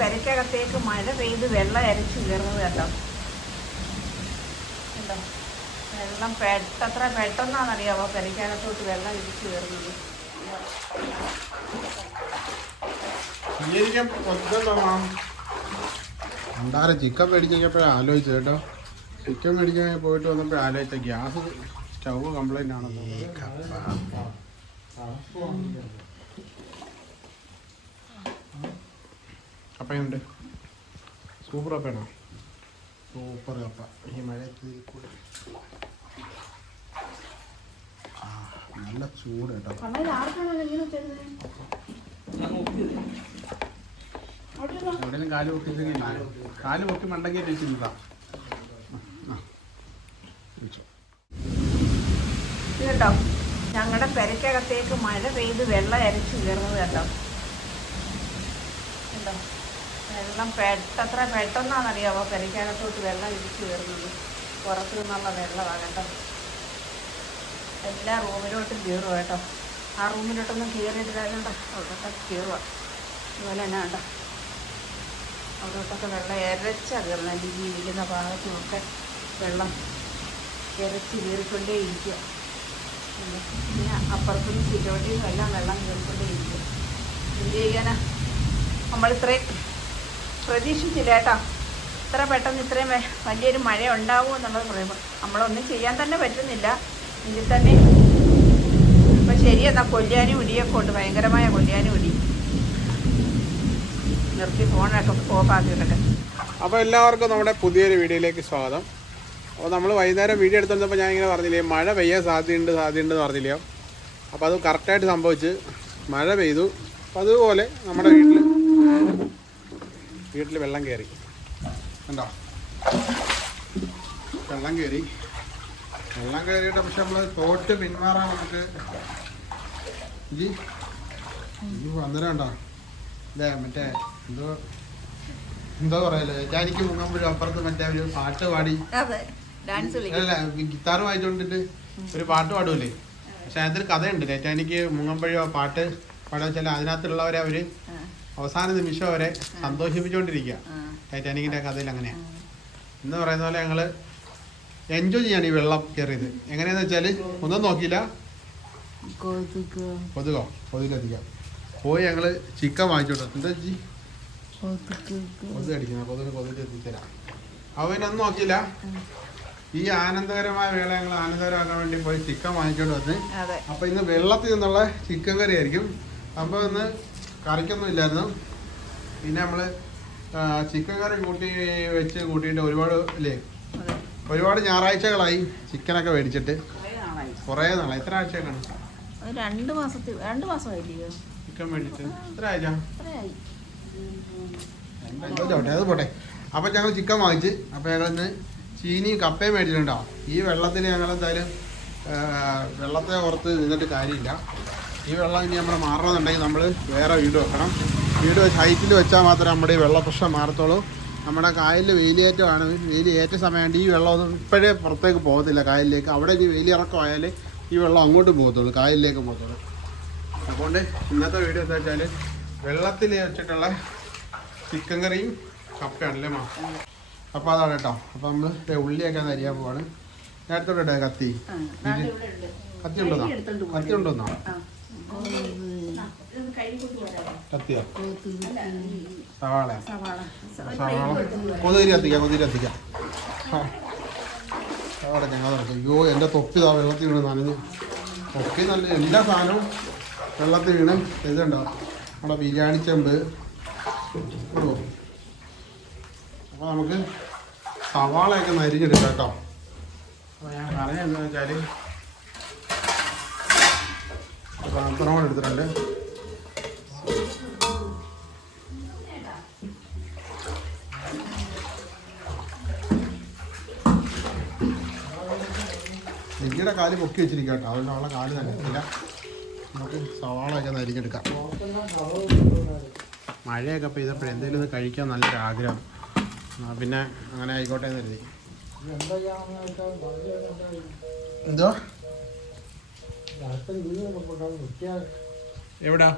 പെരയ്ക്കകത്തേക്ക് മഴ പെയ്ത് വെള്ളം അരച്ചു കയറുന്നത് കേട്ടോ. കേട്ടോ, വെള്ളം എത്ര പെട്ടെന്നാണെന്നറിയാമോ പെരയ്ക്കകത്തോട്ട് വെള്ളം ഇടിച്ചു കയറുന്നത്. ഉണ്ടാകും ചിക്കൻ മേടിച്ചപ്പോഴേ ആലോചിച്ചു കേട്ടോ. ചിക്കൻ മേടിക്കാൻ പോയിട്ട് വന്നപ്പോൾ ആലോചിച്ച ഗ്യാസ് സ്റ്റവ് കംപ്ലൈൻ്റ് ആണെന്ന്. കപ്പയുണ്ട്. സൂപ്പർ കപ്പയാണോ? സൂപ്പർ കപ്പ ഈ മഴയത്ത് കൂടെ. നല്ല ചൂട് കേട്ടോ. എവിടെയെങ്കിലും കാല് പൊട്ടിച്ചെങ്കിൽ കാല് പൊട്ടി മണ്ടങ്ങി വെച്ചിരുന്നതാ. കേട്ടോ, ഞങ്ങളുടെ പെരയ്ക്കകത്തേക്ക് മഴ പെയ്ത് വെള്ളം അരച്ചു കയറുന്നത് കേട്ടോ. കേട്ടോ, വെള്ളം എത്ര പെട്ടെന്നാണെന്നറിയാമോ പെരയ്ക്കകത്തോട്ട് വെള്ളം ഇടിച്ചു കയറുന്നത്. പുറത്തു നിന്നുള്ള വെള്ളമാണ് കേട്ടോ. എല്ലാ റൂമിലോട്ടും കയറുക കേട്ടോ. ആ റൂമിലോട്ടൊന്നും കയറിയിട്ടില്ല. അവിടോട്ടൊക്കെ കയറുക. അതുപോലെ തന്നെ കേട്ടോ, അവിടോട്ടൊക്കെ വെള്ളം ഇരച്ചാണ് കയറുന്നത്. ഈ ഇരിക്കുന്ന ഭാഗത്തുമൊക്കെ വെള്ളം ഇരച്ച് കയറിക്കൊണ്ടേ ഇരിക്കുക. പിന്നെ അപ്പുറത്തുനിന്ന് സിറ്റോട്ടിൽ നിന്നും എല്ലാം വെള്ളം കയറിക്കൊണ്ടേ ഇരിക്കുക. എന്ത് ചെയ്യാനാ, നമ്മളിത്രയും പ്രതീക്ഷിച്ചില്ല കേട്ടോ. ഇത്ര പെട്ടെന്ന് ഇത്രയും വലിയൊരു മഴ ഉണ്ടാവുമോ എന്നുള്ളത് പറയുമ്പോൾ നമ്മളൊന്നും ചെയ്യാൻ തന്നെ പറ്റുന്നില്ല. എങ്കിൽ തന്നെ ഇപ്പം ശരിയെന്നാ കൊല്ലാനും ഇടിയൊക്കെ ഉണ്ട്. ഭയങ്കരമായ കൊല്ലാനും ഇടി. നിർത്തി ഫോണൊക്കെ ഓഫാക്കിയിട്ടൊക്കെ. അപ്പോൾ എല്ലാവർക്കും നമ്മുടെ പുതിയൊരു വീഡിയോയിലേക്ക് സ്വാഗതം. അപ്പോൾ നമ്മൾ വൈകുന്നേരം വീഡിയോ എടുത്തുകൊണ്ടപ്പോൾ ഞാൻ ഇങ്ങനെ പറഞ്ഞില്ലേ മഴ പെയ്യാൻ സാധ്യതയുണ്ടെന്ന് പറഞ്ഞില്ലയോ. അപ്പോൾ അത് കറക്റ്റായിട്ട് സംഭവിച്ച് മഴ പെയ്തു. അപ്പോൾ അതുപോലെ നമ്മുടെ വീട്ടിൽ വെള്ളം കയറി. കണ്ടോ, വെള്ളം കയറിയിട്ട് പക്ഷെ നമ്മൾ തോട്ട് പിന്മാറാൻ നമുക്ക് അന്നേരം ഉണ്ടോ അല്ലേ മറ്റേ എന്തോ പറയല്ലേ എനിക്ക് മുങ്ങുമ്പോഴും അപ്പുറത്ത് മറ്റേ ഒരു പാട്ട് പാടി അല്ല ഗിത്താർ വായിച്ചോണ്ടിട്ട് ഒരു പാട്ട് പാടുമല്ലേ. പക്ഷെ അതിനൊരു കഥയുണ്ട്. ടൈറ്റാനിക്ക് മുങ്ങുമ്പോഴും ആ പാട്ട് പാടാൻ വെച്ചാൽ അതിനകത്തുള്ളവരെ അവർ അവസാന നിമിഷം വരെ സന്തോഷിപ്പിച്ചുകൊണ്ടിരിക്കുക. ടൈറ്റാനിക്കിൻ്റെ കഥയിൽ അങ്ങനെയാണ്. എന്ന് പറയുന്ന പോലെ ഞങ്ങൾ എൻജോയ് ചെയ്യാണ് ഈ വെള്ളം കയറിയത്. എങ്ങനെയാന്ന് വെച്ചാൽ ഒന്നും നോക്കിയില്ല. കൊതുകെത്തിക്കാം പോയി ഞങ്ങൾ ചിക്കൻ വാങ്ങിച്ചോട്ടോ. എന്താ ചേച്ചി കൊതുക് അടിക്കുന്നത്? കൊതുക് എത്തിത്തരാം. അവനൊന്നും നോക്കിയില്ല. ഈ ആനന്ദകരമായ വേള ഞങ്ങൾ ആനന്ദകരമാക്കാൻ വേണ്ടി പോയി ചിക്കൻ വാങ്ങിച്ചോണ്ട് വന്ന്. അപ്പൊ ഇന്ന് വെള്ളത്തിൽ നിന്നുള്ള ചിക്കൻ കറി ആയിരിക്കും. അപ്പൊ ഇന്ന് കറിക്കൊന്നും ഇല്ലായിരുന്നു. പിന്നെ നമ്മള് ചിക്കൻ കറി കൂട്ടിയിട്ട് ഒരുപാട് ഞായറാഴ്ചകളായി ചിക്കനൊക്കെ മേടിച്ചിട്ട്. കുറേ നാളായി. എത്ര ആഴ്ചയൊക്കെയാണ്? 2 മാസമായില്ലയോ ചിക്കൻ മേടിച്ചിട്ട്? എത്ര ആഴ്ച? അത് പോട്ടെ. അപ്പം ഞങ്ങൾ ചിക്കൻ വാങ്ങിച്ച്. അപ്പം ഞങ്ങൾ ഇന്ന് ചീനിയും കപ്പയും മേടിച്ചിട്ടുണ്ടോ. ഈ വെള്ളത്തിൽ ഞങ്ങൾ എന്തായാലും വെള്ളത്തെ ഓർത്ത് നിന്നിട്ട് കാര്യമില്ല. ഈ വെള്ളം ഇനി നമ്മൾ മാറണമെന്നുണ്ടെങ്കിൽ നമ്മൾ വേറെ വീട് വെക്കണം. വീട് ഹൈറ്റിൽ വെച്ചാൽ മാത്രമേ നമ്മുടെ ഈ വെള്ള പ്രശ്നം മാറത്തുള്ളൂ. നമ്മുടെ കായലിൽ വേലിയേറ്റമാണ്. വേലിയേറ്റ സമയമുണ്ട്. ഈ വെള്ളം ഇപ്പോഴേ പുറത്തേക്ക് പോകത്തില്ല കായലിലേക്ക്. അവിടെ ഇനി വേലിയിറക്കമായാൽ ഈ വെള്ളം അങ്ങോട്ട് പോകത്തുള്ളൂ, കായലിലേക്ക് പോകത്തുള്ളൂ. അതുകൊണ്ട് ഇന്നത്തെ വീഡിയോ എന്താ വെച്ചാൽ വെള്ളത്തിൽ വെച്ചിട്ടുള്ള ചിക്കൻ കറിയും കപ്പയാണല്ലേ മാ. അപ്പോൾ അതാണ് കേട്ടോ. അപ്പോൾ നമ്മൾ ഉള്ളിയൊക്കെ അരിയാൻ പോവാണ്. നേരത്തോടെ കത്തി ഉണ്ടോന്നോ കത്തിയോ? സവാള കൊതുകരി കത്തിക്കാം. സവാള ഞങ്ങൾ അയ്യോ എൻ്റെ തൊപ്പി വെള്ളത്തിൽ വീണ് നനഞ്ഞ്. തൊപ്പി നല്ല എല്ലാ സാധനവും വെള്ളത്തിൽ വീണ്. ഇതുണ്ടോ നമ്മുടെ ബിരിയാണി ചെമ്പ് ഇടുവോ. അപ്പോൾ നമുക്ക് സവാളയൊക്കെ നരിഞ്ഞെടുക്കാം കേട്ടോ. അപ്പോൾ ഞാൻ പറഞ്ഞത് എന്താണെന്ന് വെച്ചാൽ പാത്രം എടുത്തിട്ടുണ്ട്. നെല്ലിയുടെ കാല് പൊക്കി വെച്ചിരിക്കുക കേട്ടോ. അതുകൊണ്ട് അവളെ കാല് നനയ്ക്കില്ല. നമുക്ക് സവാളയൊക്കെ നരിഞ്ഞെടുക്കാം. മഴയൊക്കെ പെയ്തപ്പോൾ എന്തെങ്കിലും ഇത് കഴിക്കാൻ നല്ലൊരു ആഗ്രഹം. പിന്നെ അങ്ങനെ ആയിക്കോട്ടെ എന്ന് കരുതി. എന്തോ എവിടാ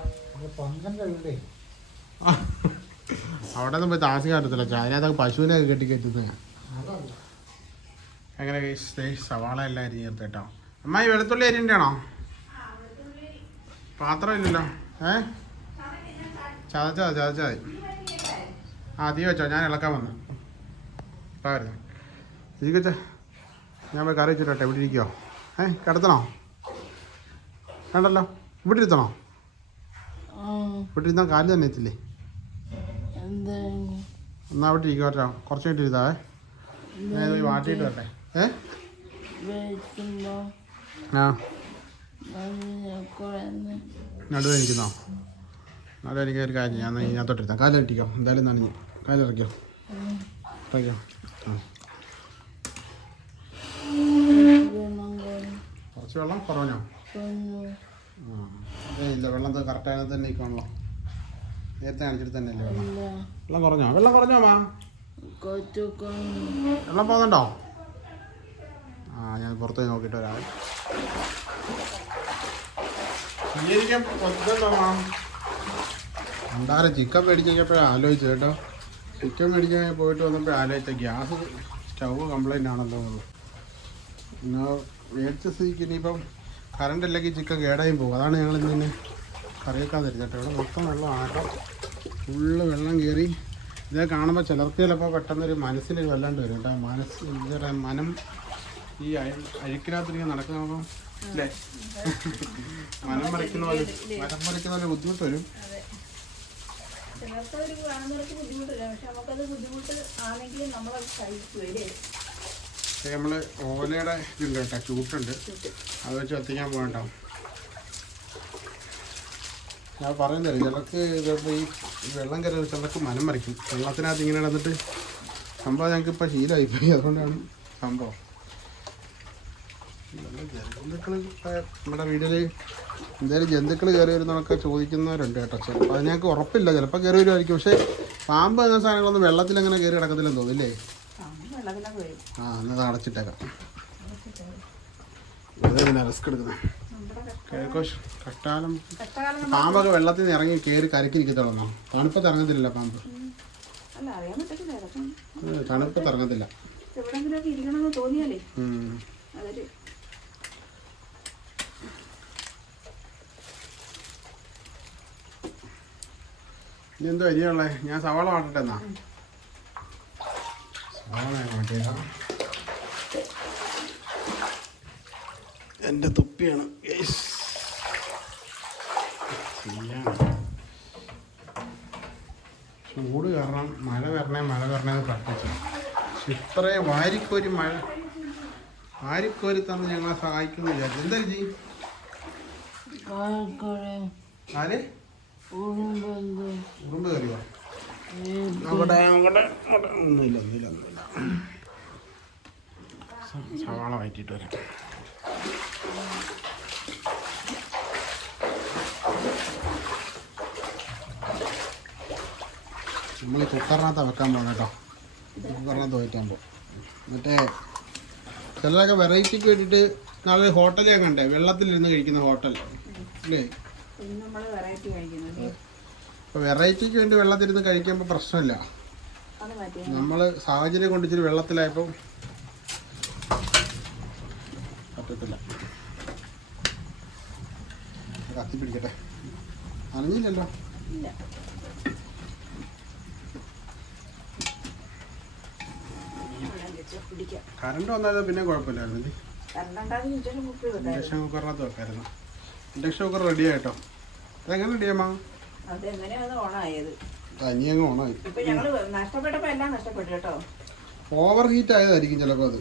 അവിടെ ഒന്നും പോയി താമസിക്കാൻ പറ്റത്തില്ല. അതിനകത്ത് പശുവിനെ കെട്ടിക്കറ്റുന്നത്. എങ്ങനെ സവാള എല്ലാം അരിഞ്ഞ് ചേർത്ത് കേട്ടോ. അമ്മ ഈ വെളുത്തുള്ളി അരിൻ്റെ ആണോ? പാത്രം ഇല്ലല്ലോ. ചതച്ചാ മതി. തീ വെച്ചോ, ഞാൻ ഇളക്കാൻ വന്നു. ഇപ്പം വരുന്നു ഇരിക്കച്ചേ. ഞാൻ പോയി കറി വെച്ചിട്ടെ. ഇവിടെ ഇരിക്കുമോ? കിടത്തണോ? വേണ്ടല്ലോ. ഇവിടെ ഇരുത്തണോ? ഇവിടെ ഇരുന്നാൽ കാല് തന്നെ എത്തില്ലേ? എന്നാ അവിടെ ഇരിക്കും കേട്ടോ. കുറച്ച് കഴിഞ്ഞിട്ട് ഇരുത്താവേ. ഞാൻ പോയി വാട്ടിയിട്ട് വരട്ടെ. നടുവേനിക്കുന്നോ? നടുവേനിക്ക് ഒരു കാര്യം ഞാൻ ഇതിനകത്തോട്ടിരുത്താം. കാലിട്ടിക്കോ. എന്തായാലും നനഞ്ഞു. കാലിറക്കിയോ? ഇറക്കിയോ? കുറച്ച് വെള്ളം കുറഞ്ഞോ? ഇല്ല, വെള്ളം കറക്റ്റായത് തന്നെ ഇരിക്കണല്ലോ. നേരത്തെ കാണിച്ചിട്ട് തന്നെ അല്ലേ വെള്ളം? വെള്ളം കുറഞ്ഞോ? മാ വെള്ളം പോകുന്നുണ്ടോ? ഞാൻ പുറത്ത് പോയി നോക്കിയിട്ട് വരാം. എന്തായാലും ചിക്കൻ മേടിച്ചപ്പോഴേ ആലോചിച്ചു കേട്ടോ. ചിക്കൻ മേടിക്കാൻ പോയിട്ട് വന്നപ്പോൾ ആലോചിച്ച ഗ്യാസ് സ്റ്റൗവ് കംപ്ലൈൻ്റ് ആണല്ലോ എന്നുള്ളൂ. പിന്നെ മേടിച്ച സ്ഥിതിക്ക് ഇനിയിപ്പം കറണ്ട് ഇല്ലെങ്കിൽ ചിക്കൻ കേടായും പോകും. അതാണ് ഞങ്ങൾ ഇന്ന് കറി വെക്കാൻ തരുന്നത് കേട്ടോ. ഇവിടെ മൊത്തം വെള്ളമാണ് കേട്ടോ. ഫുള്ള് വെള്ളം കയറി. ഇതേ കാണുമ്പോൾ ചിലർക്ക് ചിലപ്പോൾ പെട്ടെന്നൊരു മനസ്സിലൊരു വല്ലാണ്ട് വരും കേട്ടോ. മനം ഈ അഴുക്കിനകത്തിരിക്കാൻ നടക്കുമ്പോൾ അല്ലേ മനം മറിക്കുന്ന പോലെ ബുദ്ധിമുട്ട് വരും. നമ്മൾ ഓലയുടെ ഇതുണ്ട് കേട്ടോ, ചൂട്ടുണ്ട്. അത് വെച്ച് കത്തിക്കാൻ പോകണ്ടോ. ഞാൻ പറയുന്നില്ല, ചിലർക്ക് ഇതപ്പോൾ ഈ വെള്ളം കയറി ചിലർക്ക് മനം മറിക്കും. വെള്ളത്തിനകത്ത് ഇങ്ങനെ നടന്നിട്ട് സംഭവം ഞങ്ങൾക്കിപ്പോൾ ശീലമായിപ്പോയി. അതുകൊണ്ടാണ് സംഭവം. ജന്തുക്കൾ നമ്മുടെ വീട്ടിൽ എന്തെങ്കിലും ജന്തുക്കൾ കയറി വരുന്നതൊക്കെ ചോദിക്കുന്നവരുണ്ട് കേട്ടോ. ചിലപ്പോൾ അത് ഞങ്ങൾക്ക് ഉറപ്പില്ല, ചിലപ്പോൾ കയറി വരുമായിരിക്കും. പക്ഷേ പാമ്പ് എന്ന സാധനങ്ങളൊന്നും വെള്ളത്തിൽ അങ്ങനെ കയറി കിടക്കത്തില്ലെന്ന് തോന്നില്ലേ? എന്നത് അടച്ചിട്ടേക്കാം. ഇതിനെ റിസ്ക് എടുക്കുന്നത് കിഴക്കോശ് കട്ടാലം. പാമ്പൊക്കെ വെള്ളത്തിൽ നിന്ന് ഇറങ്ങി കയറി കരക്കിരിക്കത്തുള്ളൂ. തണുപ്പത്ത് ഇറങ്ങത്തില്ല പാമ്പ്. തണുപ്പത്ത് ഇറങ്ങത്തില്ല. ഇനി എന്തോ അരിയുള്ളേ? ഞാൻ സവാള വാട്ടട്ടെ എന്നാ. സവാള വാട്ടിയേക്കാം. എൻ്റെ തുപ്പിയാണ്. ചൂട് കാരണം മഴ വരണേന്ന് പ്രാർത്ഥിച്ചു. ഇത്രയും വാരിക്കോരി തന്ന് ഞങ്ങളെ സഹായിക്കുന്നു വിചാരിച്ചു. എന്താ ചെയ്യും? ആര്? ഉറുമ്പ് കയറിയോ? ഒന്നുമില്ല. സവാള വഴറ്റിയിട്ട് വരാം. നമ്മൾ കുക്കറിനകത്ത് വെക്കാൻ പോകണം കേട്ടോ. കുക്കറിനകത്ത് വയ്ക്കാൻ പോകും. മറ്റേ ചിലരൊക്കെ വെറൈറ്റിക്ക് വേണ്ടിയിട്ട് നാളെ ഹോട്ടലിൽ കണ്ടേ, വെള്ളത്തിലിരുന്ന് കഴിക്കുന്ന ഹോട്ടൽ അല്ലേ? അപ്പോൾ വെറൈറ്റിക്ക് വേണ്ടി വെള്ളത്തിലിരുന്ന് കഴിക്കുമ്പോൾ പ്രശ്നമില്ല. നമ്മൾ സാഹചര്യം കൊണ്ട് ഇച്ചിരി വെള്ളത്തിലായപ്പോൾ പറ്റത്തില്ല. കത്തി പിടിക്കട്ടെ. അറിഞ്ഞില്ലല്ലോ. കറണ്ട് വന്നാലും പിന്നെ കുഴപ്പമില്ലായിരുന്നു. ഇൻഡക്ഷൻ കുക്കറിനകത്ത് വെക്കായിരുന്നു. ഇൻഡക്ഷൻ കുക്കർ റെഡി ആയിട്ടോ. അതെങ്ങനെ റെഡിയാമാ? തനിയങ്ങ് ഓണായി. ഓവർ ഹീറ്റ് ആയതായിരിക്കും ചിലപ്പോൾ. അത്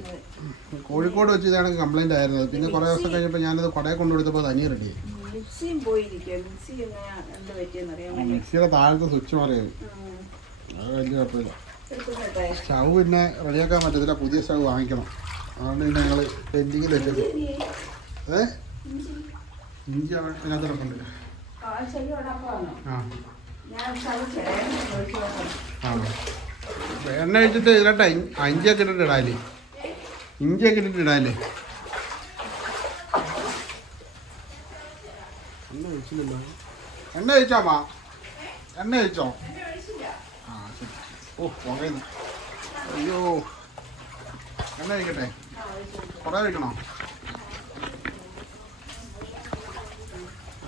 കോഴിക്കോട് വെച്ച് ഇതാണെങ്കിൽ കംപ്ലൈൻ്റ് ആയിരുന്നു. പിന്നെ കുറേ ദിവസം കഴിഞ്ഞപ്പോൾ ഞാനത് കടയിൽ കൊണ്ടുകൊടുത്തപ്പോൾ തനിയെ റെഡിയായി. മിക്സിയുടെ താഴത്തെ സ്വിച്ച് മാറിയത്. അത് വലിയ കുഴപ്പമില്ല. സ്റ്റൗ പിന്നെ റെഡിയാക്കാൻ പറ്റത്തില്ല, പുതിയ സ്റ്റൗ വാങ്ങിക്കണം. അതുകൊണ്ട് പിന്നെ ഞങ്ങൾ പെൻഡിങ്ങിൽ വെച്ചത്. ഇഞ്ചി അതിനകത്ത് കിടപ്പുണ്ട്. എണ്ണ ഒഴിച്ചിട്ട് ഇതിലട്ടെ ഇഞ്ചിയൊക്കെ ഇട്ടിട്ട് ഇടാല്ലേ. ഇഞ്ചിയൊക്കെ ഇട്ടിട്ട് ഇടാല്ലേ. എണ്ണ ഒഴിച്ചില്ലല്ലോ. എണ്ണ ഒഴിച്ചോമാ? എണ്ണ ഒഴിച്ചോ? ആ ശരി. ഓ പുകയുന്നു. അയ്യോ എണ്ണ കഴിക്കട്ടെ? കുറേ കഴിക്കണോ?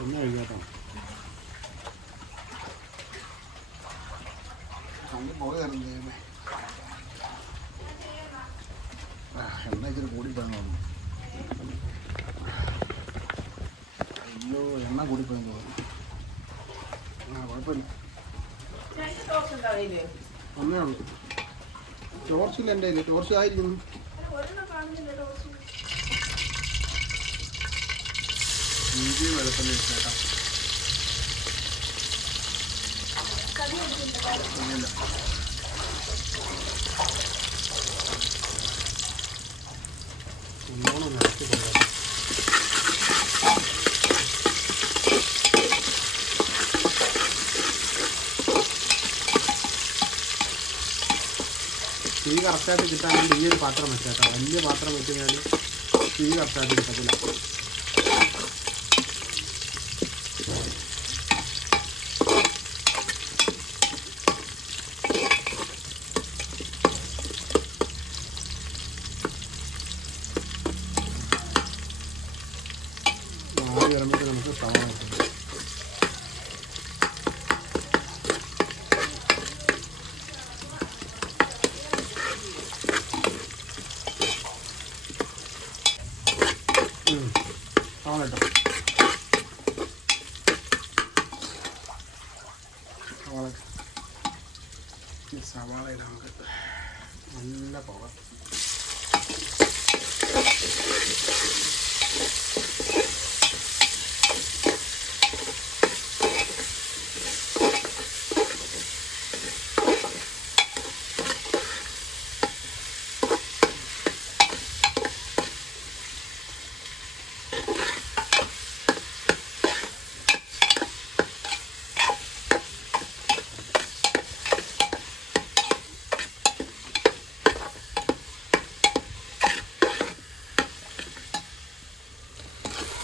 എണ്ണ കഴിക്കാട്ടോ. പുക കയറുന്നേ. എണ്ണ ഇച്ചിരി കൂടിപ്പോയെന്ന് തോന്നുന്നു. അയ്യോ എണ്ണ കൂടിപ്പോയെന്ന് തോന്നുന്നു. ആ കുഴപ്പമില്ല. ഒന്നേ ഉള്ളൂ. ടോർച്ചില്ല എൻ്റെ കയ്യിൽ. ടോർച്ച് ആയിരിക്കുന്നു. ഇഞ്ചി വെളുത്തുള്ളി ചേട്ടാ. ഇല്ല ഒന്നോണം നിറച്ച് കൊണ്ടുപോകാം. തീ കറക്റ്റായിട്ട് കിട്ടാണെങ്കിൽ വലിയൊരു പാത്രം വെച്ചേട്ടാ. വലിയ പാത്രം വെച്ച് കഴിഞ്ഞാൽ തീ കറക്റ്റായിട്ട് കിട്ടത്തില്ല. ആവി വരുമ്പോഴത്തേക്ക് നമുക്ക് സവാള കിട്ടും. സവാള ഇട്ടോ. സവാള ഇടാം നമുക്ക്. നല്ല പവർ.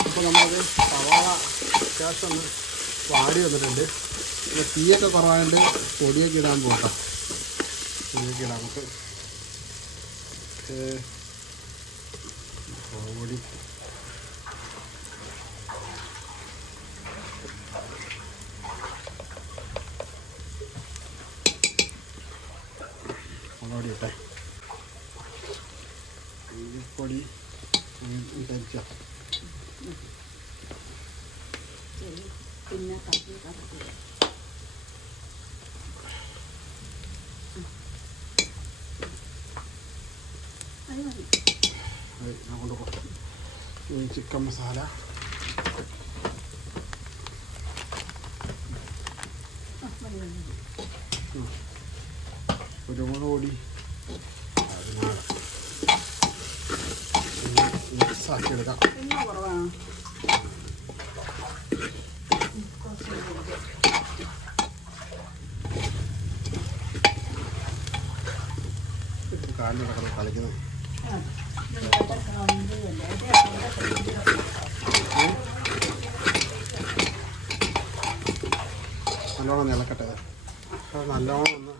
അപ്പോൾ നമ്മളത് സവാള അത്യാവശ്യം ഒന്ന് വാടി വന്നിട്ടുണ്ട്. പിന്നെ തീയൊക്കെ കുറവായതുകൊണ്ട് പൊടിയൊക്കെ ഇടാൻ പോകട്ടോ. പൊടിയൊക്കെ ഇടാം നമുക്ക്. പൊടി മുളകുപൊടി ഇട്ടെ. പൊടി കരിച്ച പിന്നെ ഞാൻ കൊണ്ടുപോകും. ചിക്കൻ മസാല, കുരുമുളക് പൊടി, മിക്സാക്കി എടുക്കാം. കാലിന് കിടന്ന് കളിക്കുന്നത്. നല്ലോണം ഇളക്കട്ടെ. നല്ലോണം ഒന്ന്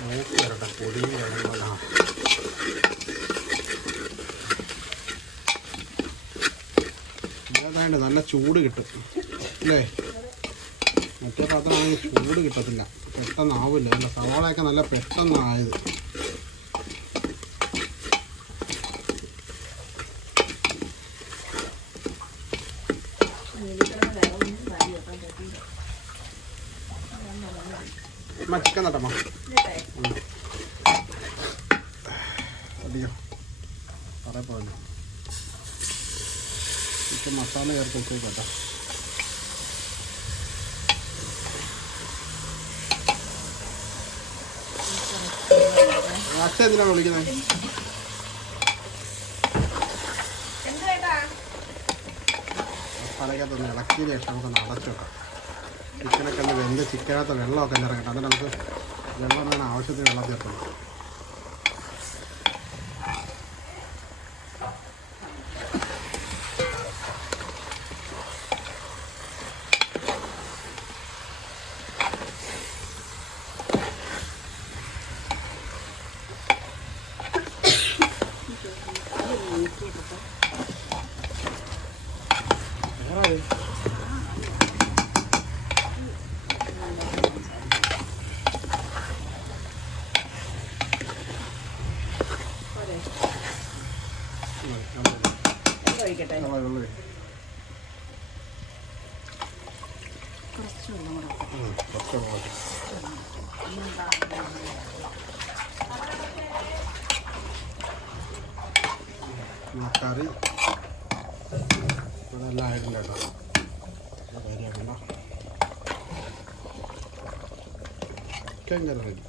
നോക്കി വരട്ടെ. പൊടി വെള്ളം ഇതായത് നല്ല ചൂട് കിട്ടും അല്ലേ? മറ്റേ പാത്രമാണെങ്കിൽ ചൂട് കിട്ടത്തില്ല, പെട്ടെന്നാവില്ല. നല്ല സവാളയൊക്കെ നല്ല പെട്ടെന്നായത്. ചിക്കൻ തട്ടമ്മ അടിയോ പറയപ്പോഴല്ലോ. ചിക്കൻ മസാല ചേർത്ത് വെച്ചേക്കോട്ടെ. അച്ഛൻ എന്തിനാണ് വിളിക്കുന്നത്? മസാലയ്ക്കകത്തൊന്ന് ഇളക്കിയതിന് ശേഷം നമുക്കൊന്ന് അടച്ചു വെക്കാം. ചിക്കനൊക്കെ ഒന്ന് വെന്ത് ചിക്കനകത്ത് വെള്ളമൊക്കെ ഇറങ്ങട്ടെ. എന്നിട്ട് നമുക്ക് വെള്ളം വേണം ആവശ്യത്തിന് വെള്ളം ചേർക്കണം. ഒഴിക്കട്ടെ. വെള്ളം കുറച്ച് വെള്ളം കൂടെ കറി അതെല്ലാം ആയിട്ടില്ല കേട്ടോ. കരിയാപ്പില്ല ചിക്കൻ കറി റെഡി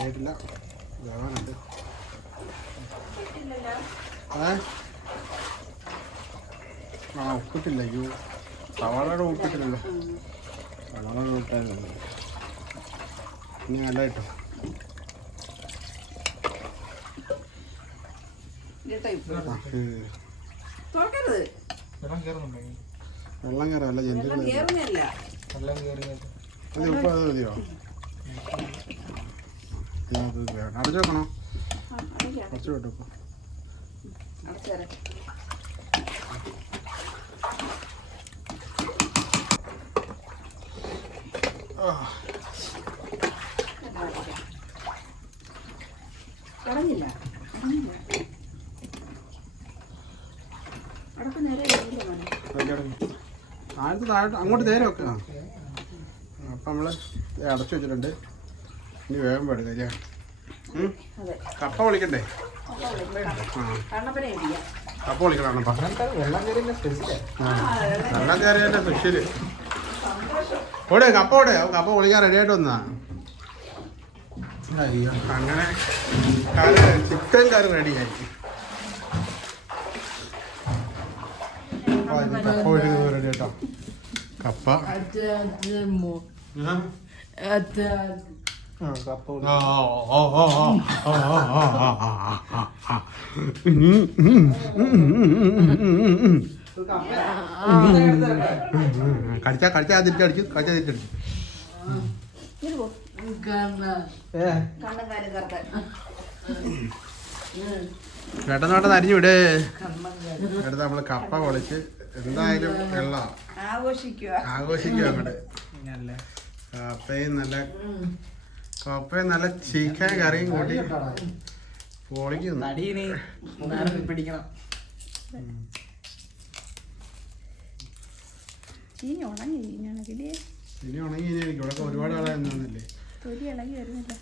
ആയിട്ടില്ല. വേവാനുണ്ട്. ഉപ്പിട്ടില്ല. അയ്യോ സവാളയുടെ ഉപ്പിട്ടില്ലല്ലോ. സവാളയുടെ ഉപ്പിട്ടായിരുന്നു. ഇനി നല്ല കേട്ടോ. വെള്ളം കയറല്ല ജന്തുക്കൾ. അത് ഉപ്പ് അത് മതിയോ? അടച്ചു വെക്കണോ? കുറച്ച് വിട്ടു. കടഞ്ഞില്ല അടക്ക് നേരെ താഴോട്ട് അങ്ങോട്ട് നേരെ വെക്കുക. അപ്പം നമ്മൾ അടച്ചു വെച്ചിട്ടുണ്ട്. ഇനി വേഗം പാടുക അല്ലേ? കപ്പ വിളിക്കണ്ടേ? കപ്പ വിളിക്കണം. വെള്ളം കയറിയല്ലേ സ്പെഷ്യല്. ഓടെ കപ്പ ഓടെ കപ്പ വിളിക്കാൻ റെഡിയായിട്ട് വന്നാ. അങ്ങനെ കറി ചിക്കൻ കറി റെഡിയായി. കപ്പ ഒഴിക്കുന്നത് റെഡി കേട്ടോ. കപ്പ കടിച്ചാ തിരിച്ചടിച്ചു. പെട്ടെന്നോട്ടെ അരിഞ്ഞു വിട്. എടുത്ത് നമ്മള് കപ്പ പൊളിച്ച് എന്തായാലും വെള്ളം ആഘോഷിക്കുക അങ്ങോട്ട്. കപ്പയും നല്ല ചിക്കൻ കറിയും കൂട്ടി പൊളിക്കുന്നു. ഇനി ഉണങ്ങി ഇനിയായിരിക്കും. ഇവിടെ ഒരുപാട് ആളായിരുന്നില്ലേ. തൊലി ഇളകി വരുന്നില്ല.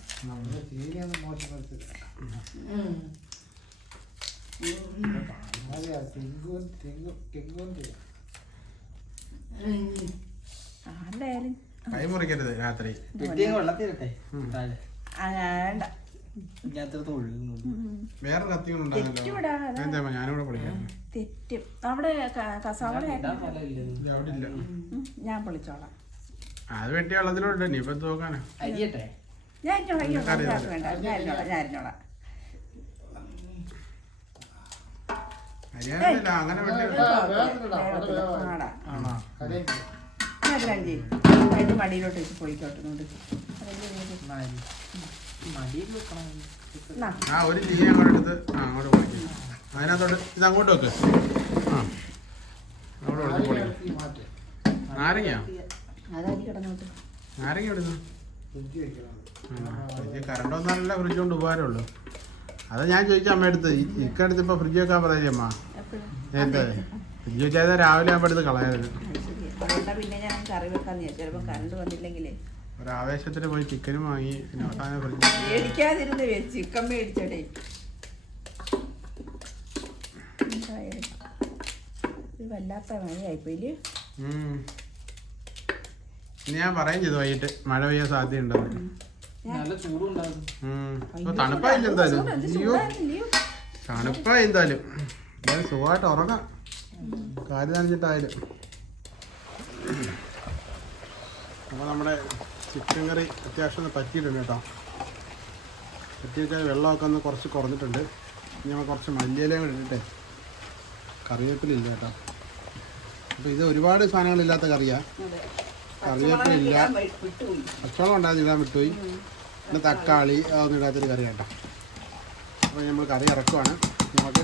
കൈ മുറിക്കരുത് രാത്രി. വേറെ കത്തികളുണ്ടാകുമല്ലോ. ഞാനിവിടെ പൊളിക്കാം. തെറ്റും അവിടെ കസവള ഞാൻ പൊളിച്ചോളാം. അത് വെട്ടിയ വെള്ളത്തിലോട്ട് ഇനി ഇപ്പൊ നോക്കാനാ. ഞാൻ അരിഞ്ഞോളാം. അങ്ങനെ മടിയിലോട്ട് വെച്ച് പൊളിക്കോട്ടെ. ഒരു ലീന അങ്ങോട്ട് എടുത്ത് അങ്ങോട്ട് പൊളിക്കും. അതിനകത്തോട്ട് ഇത് അങ്ങോട്ട് വെക്ക്. അങ്ങോട്ട് കൊടുത്ത് പൊളിക്കും. നാരങ്ങ ഇടുന്നു. കറണ്ട് വന്നാലല്ല ഫ്രിഡ്ജ് കൊണ്ട് ഉപകാരമുള്ളൂ. അതാ ഞാൻ ചോദിച്ച അമ്മ എടുത്ത് ഇക്കടുത്ത് ഇപ്പൊ ഫ്രിഡ്ജ് വെക്കാൻ പറയില്ലേ അമ്മ? നേരത്തെ ഫ്രിഡ്ജ് വെച്ചാൽ രാവിലെ ആകുമ്പോൾ എടുത്ത് കളയായിരുന്നു. ഒരാവേശത്തിന് പോയി ചിക്കനും വാങ്ങി. പിന്നെ അവസാനം മേടിക്കാതിരുന്ന് ചിക്കൻ മേടിച്ചടേ. വല്ലാത്ത മഴയായിപ്പോയില്ലേ. ഞാൻ പറയും ചെയ്തു വൈകിട്ട് മഴ പെയ്യാൻ സാധ്യതയുണ്ടെന്ന്. തണുപ്പായില്ല എന്തായാലും. തണുപ്പായി എന്തായാലും സുഖമായിട്ട് ഉറങ്ങാം. കാര്യം നനഞ്ഞിട്ടായാലും. അപ്പോൾ നമ്മുടെ ചിക്കൻ കറി അത്യാവശ്യം പറ്റിയിട്ടുണ്ട് കേട്ടോ. പറ്റി വെച്ചാൽ വെള്ളമൊക്കെ ഒന്ന് കുറച്ച് കുറഞ്ഞിട്ടുണ്ട്. ഇനി നമ്മൾ കുറച്ച് മല്ലിയിലയും കൂടെ ഇട്ടിട്ടേ. കറിവേപ്പിലില്ല കേട്ടോ. അപ്പോൾ ഇത് ഒരുപാട് സാധനങ്ങളില്ലാത്ത കറിയാണ്. കറിവേപ്പിലില്ല, പച്ചവളം ഉണ്ടാകുന്ന ഇടാൻ വിട്ടുപോയി. പിന്നെ തക്കാളി അതൊന്നും ഇടാത്തൊരു കറി കേട്ടോ. അപ്പോൾ നമ്മൾ കറി ഇറക്കുവാണ്. നമുക്ക്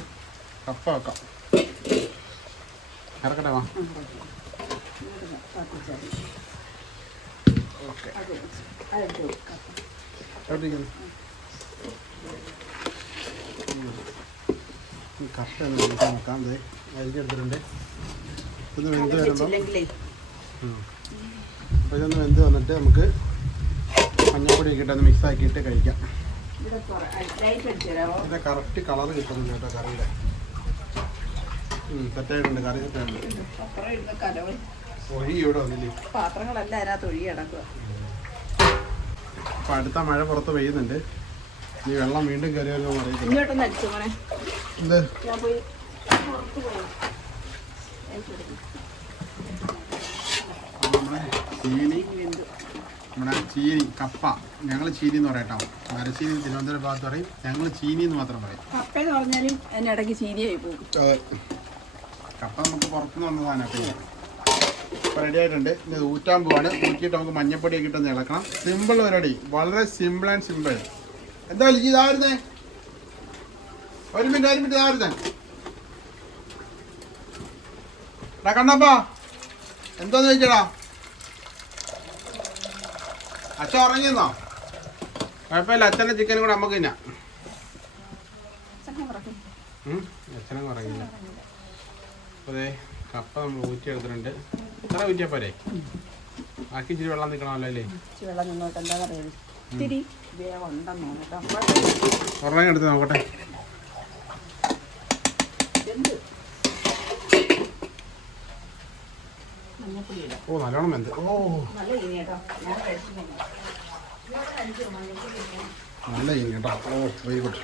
കപ്പ വെക്കാം. ഇറക്കട്ടെ വാ. ഓക്കെ കപ്പ ഒന്ന് വേവിക്കാൻ നോക്കാം. ഇത് അരിഞ്ഞെടുത്തിട്ടുണ്ട്. ഇതൊന്ന് വെന്ത് വരുമ്പോൾ അപ്പോൾ ഇതൊന്ന് വെന്ത് വന്നിട്ട് നമുക്ക് മഞ്ഞൾപ്പൊടി ഒക്കെ ഇട്ടൊന്ന് മിക്സ് ആക്കിയിട്ട് കഴിക്കാം. ഇതിൻ്റെ കറക്റ്റ് കളർ കിട്ടുന്നുണ്ട് കേട്ടോ കറിയുടെ. സെറ്റായിട്ടുണ്ട് കറി സെറ്റായിട്ടുണ്ട്. ഒഴി ഇവിടെ വന്നില്ലേ പാത്രങ്ങളെല്ലാം അതിനകത്ത് ഒഴി കിടക്കുക. അപ്പം അടുത്ത മഴ പുറത്ത് പെയ്യുന്നുണ്ട്. ഈ വെള്ളം വീണ്ടും കയറിയല്ലോ അറിയില്ല. ഇങ്ങോട്ടൊന്ന് അടിച്ചു മോനെ. എന്ത് ഞാൻ പോയി പുറത്ത് പോയി നമ്മുടെ ചീനി കപ്പ ഞങ്ങൾ ചീനി എന്ന് പറയട്ടോ. മരച്ചീനി തിരുവനന്തപുരം ഭാഗത്ത് പറയും, ഞങ്ങൾ ചീനി എന്ന് മാത്രം പറയും. കപ്പ എന്ന് പറഞ്ഞാലും അതിനിടയ്ക്ക് ചീനിയായി പോകും. അതെ, കപ്പ നമുക്ക് പുറത്തുനിന്ന് വന്നതാണ്. അപ്പോൾ റെഡി ആയിട്ടുണ്ട്. ഇനി ഇത് ഊറ്റാൻ പോവാണ്. ഊറ്റിയിട്ട് നമുക്ക് മഞ്ഞപ്പൊടിയൊക്കെ ഇട്ടൊന്ന് ഇളക്കണം. സിമ്പിൾ പരിപാടി, വളരെ സിമ്പിൾ ആൻഡ് സിമ്പിൾ. എന്താ വിളിച്ച് ഇതായിരുന്നേ? ഒരു മിനിറ്റ് ഇതായിരുന്നേ. എടാ കണ്ണപ്പാ, എന്താന്ന് ചോദിച്ചടാ? അച്ഛൻ ഉറങ്ങിയെന്നോ? കുഴപ്പമില്ല, അച്ഛൻ്റെ ചിക്കനും കൂടെ നമുക്ക് തിന്നാം. അച്ഛനും ഉറങ്ങില്ല. അപ്പോൾ അതെ കപ്പ നമ്മൾ ഊറ്റിയെടുത്തിട്ടുണ്ട്. ഇത്ര ഊറ്റിയാൽ പോരെ? ബാക്കി ഇച്ചിരി വെള്ളം നിൽക്കണമല്ലോ അല്ലേ? വെള്ളം നിന്നോട്ട് എന്താ പറയുന്നത്, ഇത്തിരി വേവുണ്ടെന്ന് ഒരെണ്ണം എടുത്ത് നോക്കട്ടെ. ഓ നല്ലോണം വെന്ത്. ഓ നല്ല ഇനി കേട്ടോ. ഓ വെരി ഗുഡ്.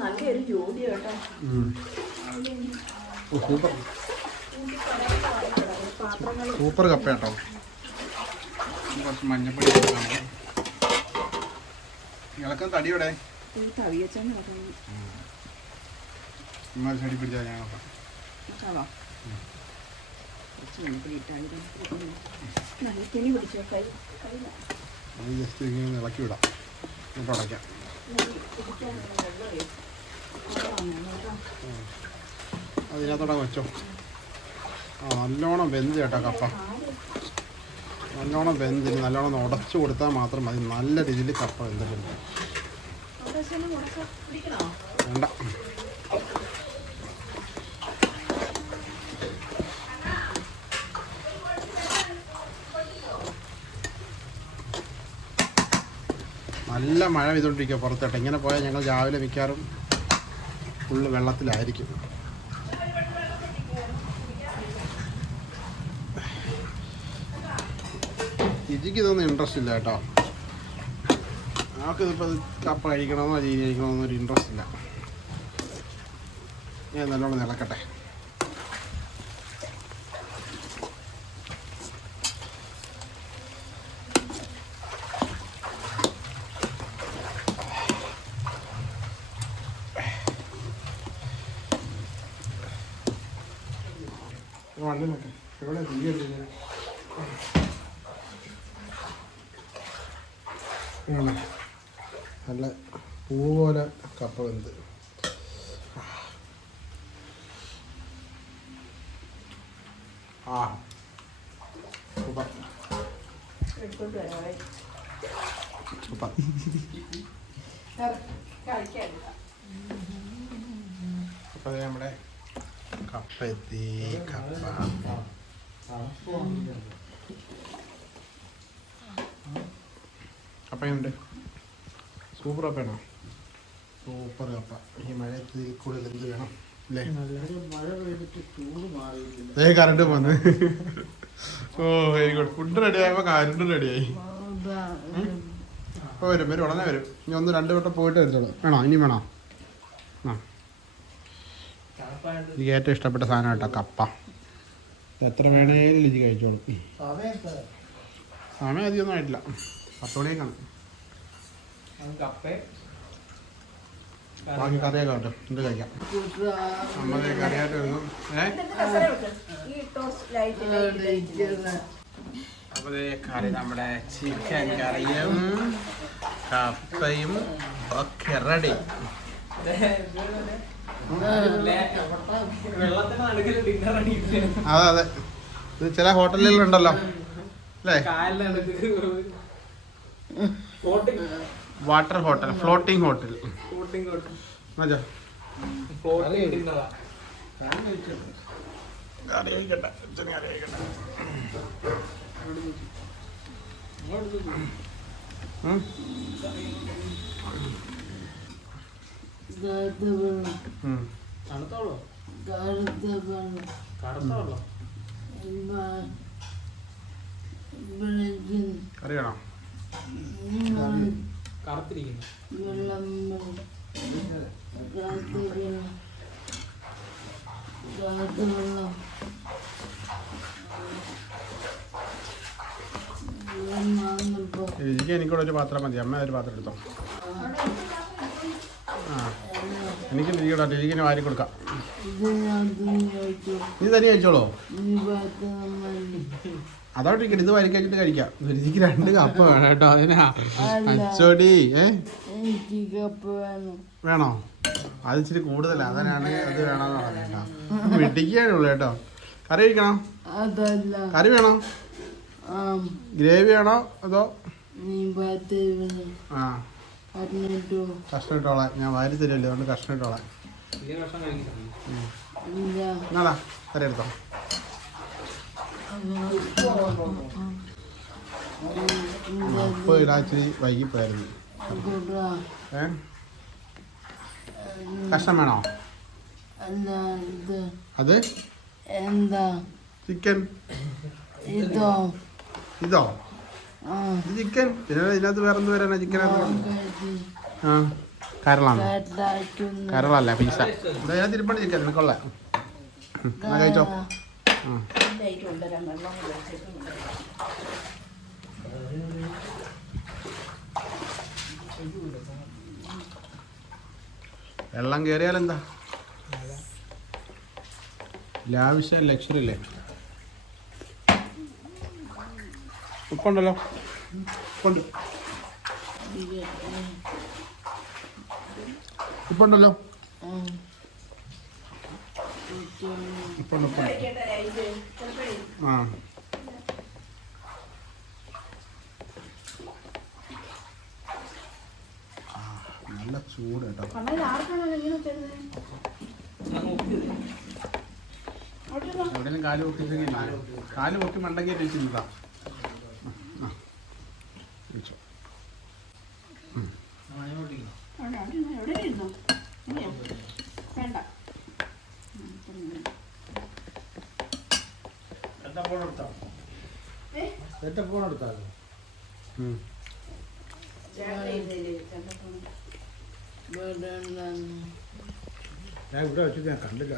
നല്ലൊരു ജോലി കേട്ടോ. സൂപ്പർ സൂപ്പർ കപ്പ കേട്ടോ. കുറച്ച് മഞ്ഞപ്പൊടി ഇളക്കം തടിയോടെ ചെടി പിടിച്ചാൽ ഞാൻ നോക്കാം. ജസ്റ്റ് ഇങ്ങനെ ഇളക്കി വിടാം, എന്നിട്ട് ഉടയ്ക്കാം. അതിനകത്തോടെ വെച്ചോ. നല്ലോണം വെന്ത് കേട്ടോ കപ്പ. നല്ലോണം വെന്തിന് നല്ലോണം ഉടച്ചു കൊടുത്താൽ മാത്രം മതി. നല്ല രീതിയിൽ കപ്പ വെന്തിട്ടുണ്ട്. വേണ്ട, നല്ല മഴ പെയ്തുകൊണ്ടിരിക്കുക പുറത്തോട്ട്. ഇങ്ങനെ പോയാൽ ഞങ്ങൾ രാവിലെ മിക്കാറും ഫുള്ള് വെള്ളത്തിലായിരിക്കും. ഇതിക്ക് ഇതൊന്നും ഇൻട്രസ്റ്റ് ഇല്ല കേട്ടോ. നമുക്കിതിപ്പോൾ കപ്പ കഴിക്കണമെന്നോ ചീനി കഴിക്കണമെന്നോ ഒരു ഇൻട്രസ്റ്റ് ഇല്ല. ഞാൻ നല്ലോണം നിളക്കട്ടെ. വണ്ടിലൊക്കെ എവിടെ തീയല്ലേ നല്ല പൂ പോലെ കപ്പ വെന്ത്. ആ സൂപ്പർ സൂപ്പർ. അപ്പോൾ നമ്മുടെ കപ്പ എത്തി. കപ്പയുണ്ട്. സൂപ്പർ കപ്പയാണോ? സൂപ്പർ കപ്പ. ഈ മഴയത്ത് കൂടുതൽ എന്ത് വേണം അല്ലേ? കറണ്ട് പോന്ന്. ഓ വെരി ഗുഡ്. ഫുഡ് റെഡി ആയപ്പോൾ കറണ്ട് റെഡിയായി. അപ്പോൾ വരും ഉടനെ വരും. ഇനി 1-2 വട്ടം പോയിട്ട് വരത്തോളൂ. വേണോ? ഇനി വേണോ? ആ എനിക്ക് ഏറ്റവും ഇഷ്ടപ്പെട്ട സാധനം കേട്ടോ കപ്പ. എത്ര വേണേലും ലിജി കഴിച്ചോളൂ. സമയം അധികമൊന്നും ആയിട്ടില്ല, 10 മണിയൊക്കെയാണ്. ബാക്കി കറിയൊക്കെ കേട്ടോ എന്ത് കഴിക്കാം. നമ്മുടെ കറിയായിട്ട് വരുന്നു. അപ്പോൾ കറി നമ്മുടെ ചിക്കൻ കറിയും കപ്പയും ഒക്കെ റെഡി. അതെ അതെ, ഇത് ചില ഹോട്ടലുകളുണ്ടല്ലോ അല്ലേ? Water hotel, floating hotel. മജോ കറി കഴിക്കട്ടെ തണുത്തോളൂ കടത്തോളൂ അറിയണോ കറുത്തിരിക്കുന്നു രുചിക്ക് എനിക്കൂടെ ഒരു പാത്രം മതി. അമ്മ ഒരു പാത്രം എടുത്തോ. ആ എനിക്ക് രുചിക്കോട്ടെ. രുചിക്കിന് വാരി കൊടുക്കാം. നീ തന്നെ കഴിച്ചോളൂ. അതോട്ട് ഇരിക്കട്ടെ. ഇത് വാരി കഴിച്ചിട്ട് കഴിക്കാം. രുചിക്ക് 2 കപ്പ് വേണം കേട്ടോ. അതിനാ അച്ചോടി വേണോ? അത് ഇച്ചിരി കൂടുതലാ. അതിനാണ് അത് വേണമെന്ന് പറഞ്ഞേട്ടോ. വെട്ടിക്കാനുള്ളൂ കേട്ടോ. കറി കഴിക്കണോ? കറി വേണോ? ഗ്രേവി വേണോ അതോ? ആ കഷ്ണം ഇട്ടോളാം. ഞാൻ വാരി തരുമല്ലോ. അതുകൊണ്ട് കഷ്ണം ഇട്ടോളാം. എന്നാടാ കറി എടുത്തോ. ഉപ്പ് ഇടാൻ ഇച്ചിരി വൈകിപ്പോയായിരുന്നു. കഷ്ണം വേണോ? അത് എന്താ ചിക്കൻ. ഇതോ ഇത് ചിക്കൻ. പിന്നെ ഇതിനകത്ത് വേറെ എന്ത് വരാനാ? ചിക്കനകത്ത് ആ കരളാണ്. കരളല്ല പീസ. ഞാൻ തിരുപ്പണി ചിക്കൻ നിനക്കൊള്ളേ. എന്നാ കഴിച്ചോ. വെള്ളം കയറിയാലെന്താ? ലാവിശ്യം ലക്ഷറില്ലേ? ഉപ്പുണ്ടല്ലോ. ഉപ്പുണ്ട്. ഉപ്പുണ്ടല്ലോ. ഉപ്പുണ്ട് ഉപ്പുണ്ട്. ആ നല്ല ചൂട് കേട്ടോ. എവിടെയും കാല് പൊക്കി കാല് പൊക്കി മണ്ടങ്ങി വെച്ചിരുന്നതാ. ഫോൺ എടുത്താൽ ഞാൻ ഇവിടെ വെച്ചിട്ട് ഞാൻ കണ്ടില്ല.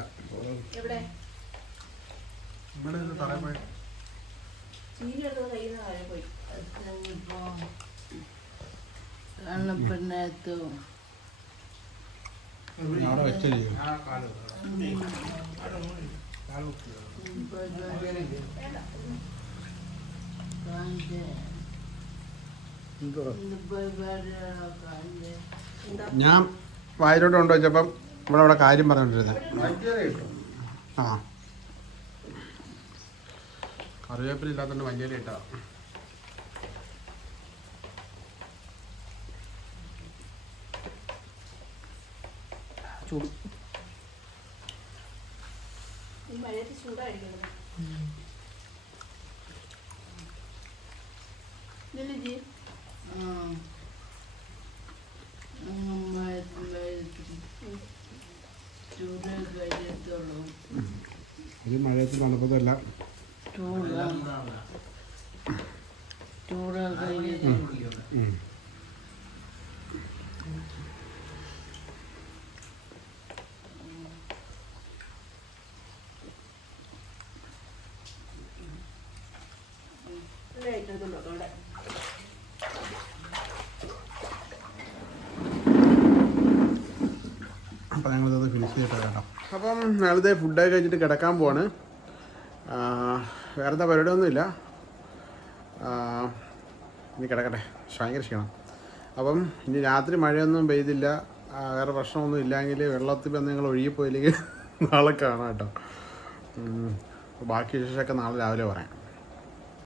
ഇവിടെ തറയിൽ പോയി അവിടെ വെച്ചില്ലേ? ഞാൻ വായിലോട്ട് കൊണ്ടുവച്ചപ്പം ഇവിടെ കാര്യം പറഞ്ഞോണ്ടിരുന്നത്. ആ കറിവേപ്പില ഇല്ലാത്തതുകൊണ്ട് മഞ്ഞൾ ഇട്ടാ. ചൂട് ചൂടായിരിക്കണം. ഒരു മഴയത്ത് തണുപ്പതല്ല. അപ്പം ഞങ്ങളിത് ഫിനിഷ് ചെയ്തിട്ട് കേട്ടോ. അപ്പം ഞങ്ങളിത് ഫുഡൊക്കെ കഴിച്ചിട്ട് കിടക്കാൻ പോവാണ്. വേറെ എന്താ പരിപാടിയൊന്നുമില്ല. ഇനി കിടക്കട്ടെ. ഭയങ്കര ക്ഷീണം. അപ്പം ഇനി രാത്രി മഴയൊന്നും പെയ്തില്ല, വേറെ പ്രശ്നമൊന്നും ഇല്ലെങ്കിൽ വെള്ളത്തിൽ വന്ന് നിങ്ങൾ ഒഴുകിപ്പോയില്ലെങ്കിൽ നാളെ കാണാം കേട്ടോ. ബാക്കി വിശേഷമൊക്കെ നാളെ രാവിലെ പറയാം.